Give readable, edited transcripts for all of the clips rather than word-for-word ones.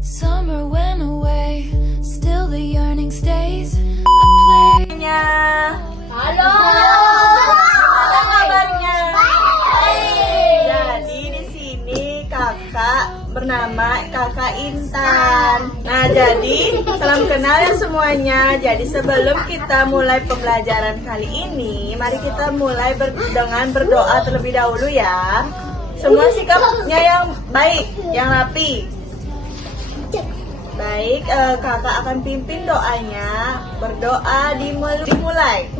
Summer went away, still the yearning stays. Halo. Gimana kabarnya? Jadi di sini kakak bernama Kakak Intan. Nah, jadi salam kenal ya semuanya. Jadi sebelum kita mulai pembelajaran kali ini, mari kita mulai dengan berdoa terlebih dahulu ya. Semua sikapnya yang baik, yang rapi. Baik, kakak akan pimpin doanya. Berdoa dimulai.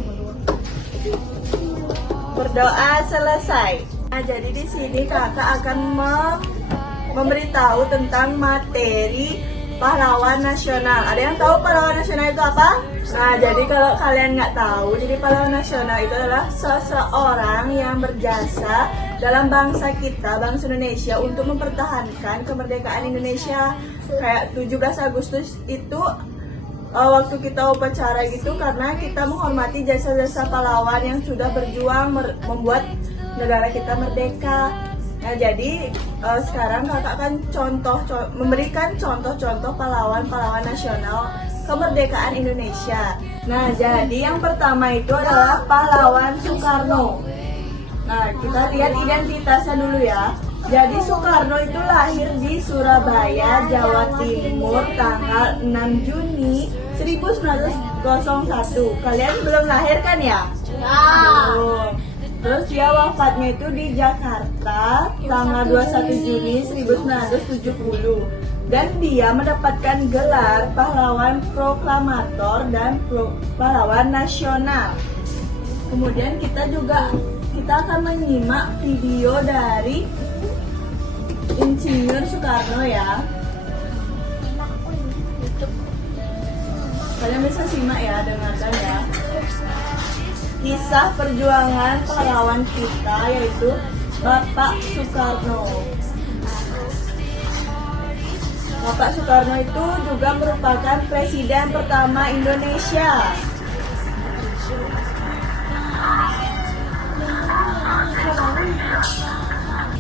Berdoa selesai. Nah, jadi di sini kakak akan memberitahu tentang materi pahlawan nasional. Ada yang tahu pahlawan nasional itu apa? Nah, jadi kalau kalian nggak tahu, jadi pahlawan nasional itu adalah seseorang yang berjasa dalam bangsa kita, bangsa Indonesia, untuk mempertahankan kemerdekaan Indonesia. Kayak 17 Agustus itu waktu kita upacara gitu, karena kita menghormati jasa-jasa pahlawan yang sudah berjuang membuat negara kita merdeka. Nah, jadi sekarang kakak akan memberikan contoh-contoh pahlawan-pahlawan nasional kemerdekaan Indonesia. Nah, jadi yang pertama itu adalah pahlawan Soekarno. Nah, kita lihat identitasnya dulu ya. Jadi Soekarno itu lahir di Surabaya, Jawa Timur tanggal 6 Juni 1901. Kalian belum lahir kan ya? Belum. Terus dia wafatnya itu di Jakarta tanggal 21 Juni 1970. Dan dia mendapatkan gelar pahlawan proklamator dan pahlawan nasional. Kemudian kita akan menyimak video dari Insinyur Soekarno ya. Kalian bisa simak ya, dengarkan ya. Kisah perjuangan pahlawan kita yaitu Bapak Soekarno. Bapak Soekarno itu juga merupakan presiden pertama Indonesia.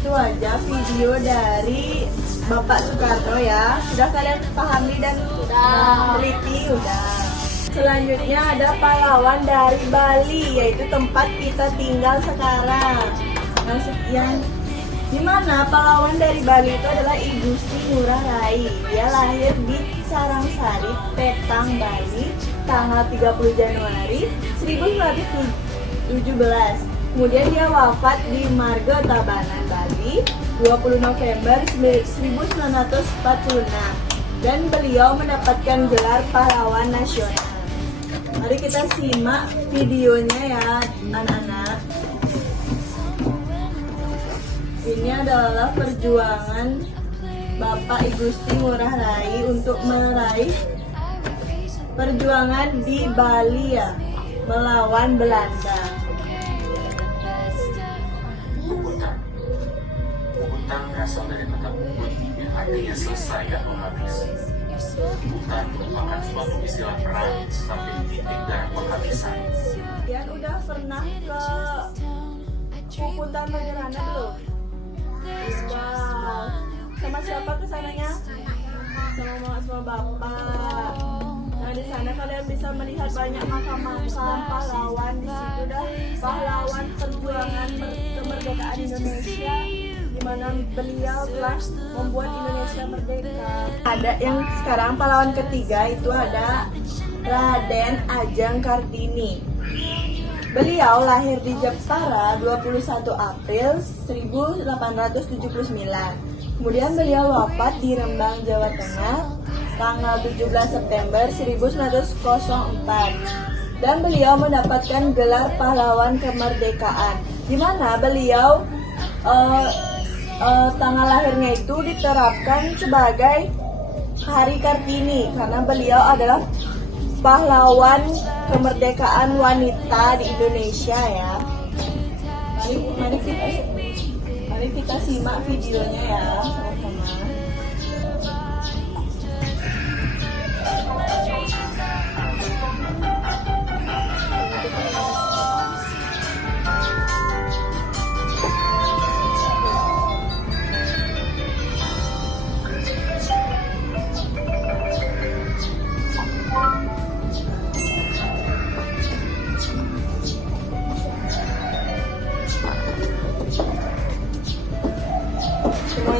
Itu aja video dari Bapak Soekarno ya. Sudah kalian pahami dan teliti? Udah. Selanjutnya ada pahlawan dari Bali, yaitu tempat kita tinggal sekarang. Yang dimana pahlawan dari Bali itu adalah I Gusti Ngurah Rai. Dia lahir di Sarangsari, Petang, Bali tanggal 30 Januari 1917. Kemudian dia wafat di Margo Tabanan, Bali 20 November 1946. Dan beliau mendapatkan gelar pahlawan nasional. Mari kita simak videonya ya anak-anak. Ini adalah perjuangan Bapak I Gusti Ngurah Rai untuk meraih perjuangan di Bali ya, melawan Belanda. Hutan berasal dari kata ubud yang artinya selesai atau habis. Hutan merupakan suatu istilah perang sampai titik dari penghabisan. Kalian udah pernah ke Puputan Magerana belum? Wow. Sama siapa kesananya? Sama mama, sama bapak. Nah, di sana kalian bisa melihat banyak makam-makam pahlawan. Di situ dah pahlawan perjuangan kemerdekaan Indonesia, di mana beliau telah membuat Indonesia merdeka. Ada yang sekarang pahlawan ketiga itu ada Raden Ajeng Kartini. Beliau lahir di Jepara 21 April 1879. Kemudian beliau wafat di Rembang, Jawa Tengah tanggal 17 September 1904. Dan beliau mendapatkan gelar pahlawan kemerdekaan, di mana beliau tanggal lahirnya itu diterapkan sebagai Hari Kartini karena beliau adalah pahlawan kemerdekaan wanita di Indonesia ya. Mari kita simak videonya ya sama-sama.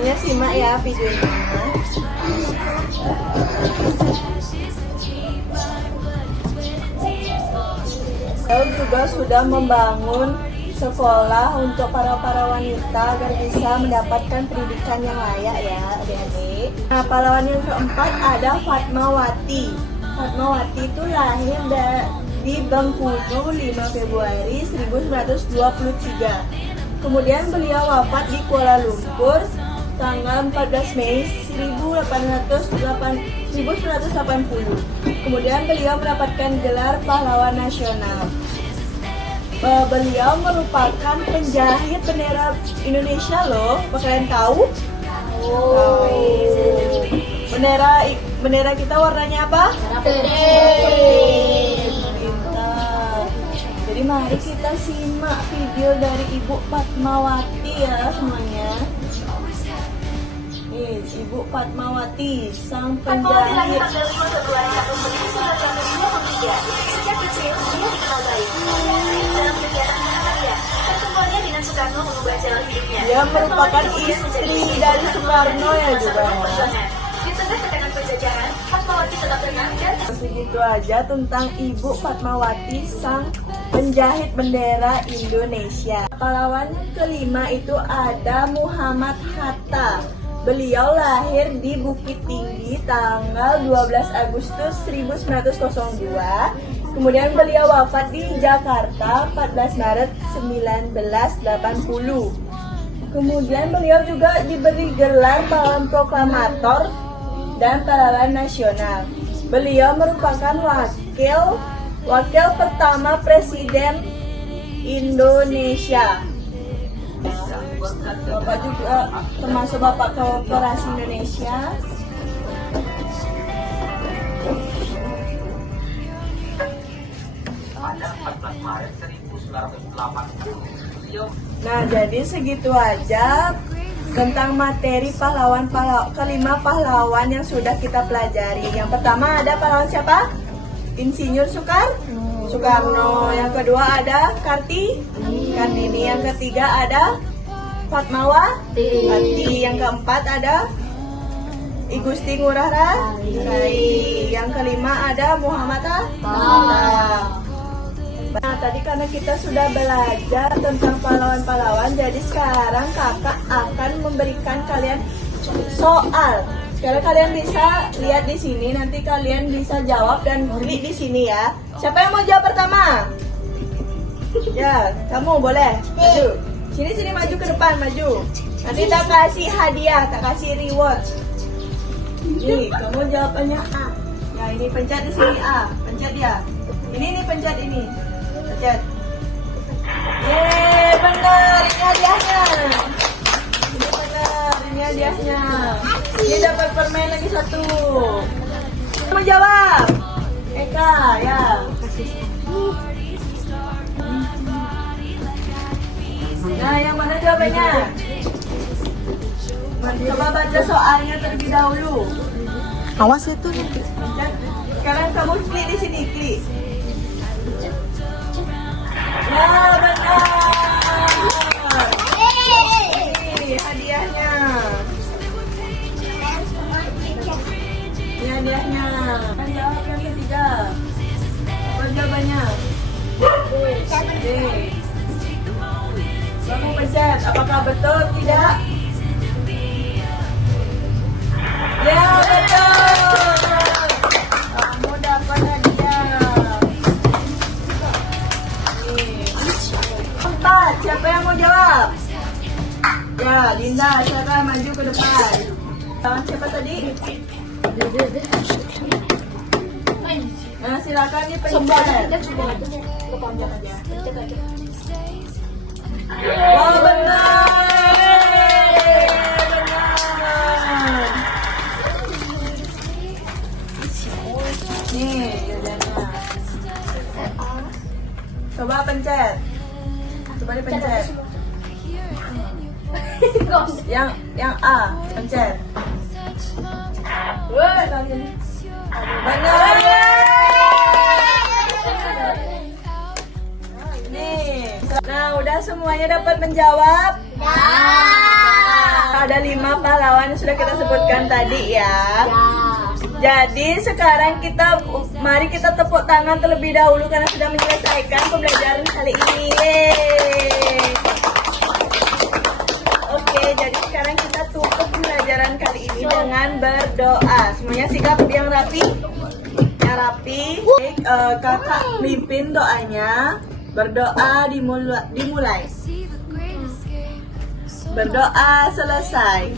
Pokoknya simak ya videonya. Beliau juga sudah membangun sekolah untuk para wanita agar bisa mendapatkan pendidikan yang layak ya adik-adik. Nah, pahlawan yang keempat ada Fatmawati. Fatmawati itu lahir di Bengkulu 5 Februari 1923. Kemudian beliau wafat di Kuala Lumpur tanggal 14 Mei 1980. Kemudian beliau mendapatkan gelar pahlawan nasional. Beliau merupakan penjahit bendera Indonesia loh. Apa kalian tahu? Oh. Bendera kita warnanya apa? Putih. Pintar. Jadi mari kita simak video dari Ibu Fatmawati ya semuanya. Nih, Ibu Fatmawati, sang penjahit. Sejak kecil, dia dikenal baik. Dalam kegiatan berkarya, pertemuannya dengan Soekarno mengubah jalan hidupnya. Dia merupakan istri dari Soekarno ya juga. Di tengah tekanan penjajahan, Fatmawati tetap tenang dan Segitu aja tentang Ibu Fatmawati, sang penjahit bendera Indonesia. Pahlawan kelima itu ada Muhammad Hatta. Beliau lahir di Bukit Tinggi tanggal 12 Agustus 1902. Kemudian beliau wafat di Jakarta 14 Maret 1980. Kemudian beliau juga diberi gelar pahlawan proklamator dan pahlawan nasional. Beliau merupakan wakil pertama Presiden Indonesia. Bapak juga termasuk Bapak Koperasi Indonesia. Pada 14 Maret 1980, Nah, jadi segitu aja tentang materi kelima pahlawan yang sudah kita pelajari. Yang pertama ada pahlawan siapa? Insinyur Soekarno. Yang kedua ada Kartini. Yang ketiga ada Fatmawati. Yang keempat ada I Gusti Ngurah Rai. Yang kelima ada Muhammad Hatta. Nah, tadi karena kita sudah belajar tentang pahlawan-pahlawan, jadi sekarang kakak akan memberikan kalian soal. Sekarang kalian bisa lihat di sini, nanti kalian bisa jawab dan klik di sini ya. Siapa yang mau jawab pertama? Ya, kamu boleh. Maju. Sini maju ke depan, maju. Nanti tak kasih hadiah, tak kasih reward. Nih, kamu jawabannya A. Ya, ini pencet di sini A. Pencet dia. Ini pencet ini. Pencet. Yeay, benar. Ini hadiahnya. Ini benar. Ini hadiahnya. Ini dapat permen lagi satu. Kamu jawab. Eka, ya. Nah, yang mana jawabannya? Coba baca soalnya terlebih dahulu. Awas itu. Sekarang kamu klik di sini, klik. Ya, benar. Ini hadiahnya. Ini hadiahnya. Jawab yang ketiga. Apa jawabannya? D. Kamu pencet. Apakah betul? Tidak? Ya, betul. Kamu dapat hadiah. Empat, siapa yang mau jawab? Ya, Dinda, Sarah maju ke depan. Lawan siapa tadi? Nah, silakan dipencet. Oh, benar. Benar. Nih, jawabannya. Coba pencet. Coba dipencet. Yang A, pencet. Woi, kalian. Benar. Nih. Nah, udah semuanya dapat menjawab? Ada 5 pahlawan yang sudah kita sebutkan tadi ya. Jadi sekarang mari kita tepuk tangan terlebih dahulu karena sudah menyelesaikan pembelajaran kali ini. Yeay. Oke, jadi sekarang kita tutup pembelajaran kali ini dengan berdoa. Semuanya sikap yang rapi. Yang rapi. Kakak mimpin doanya. Berdoa dimulai. Berdoa selesai.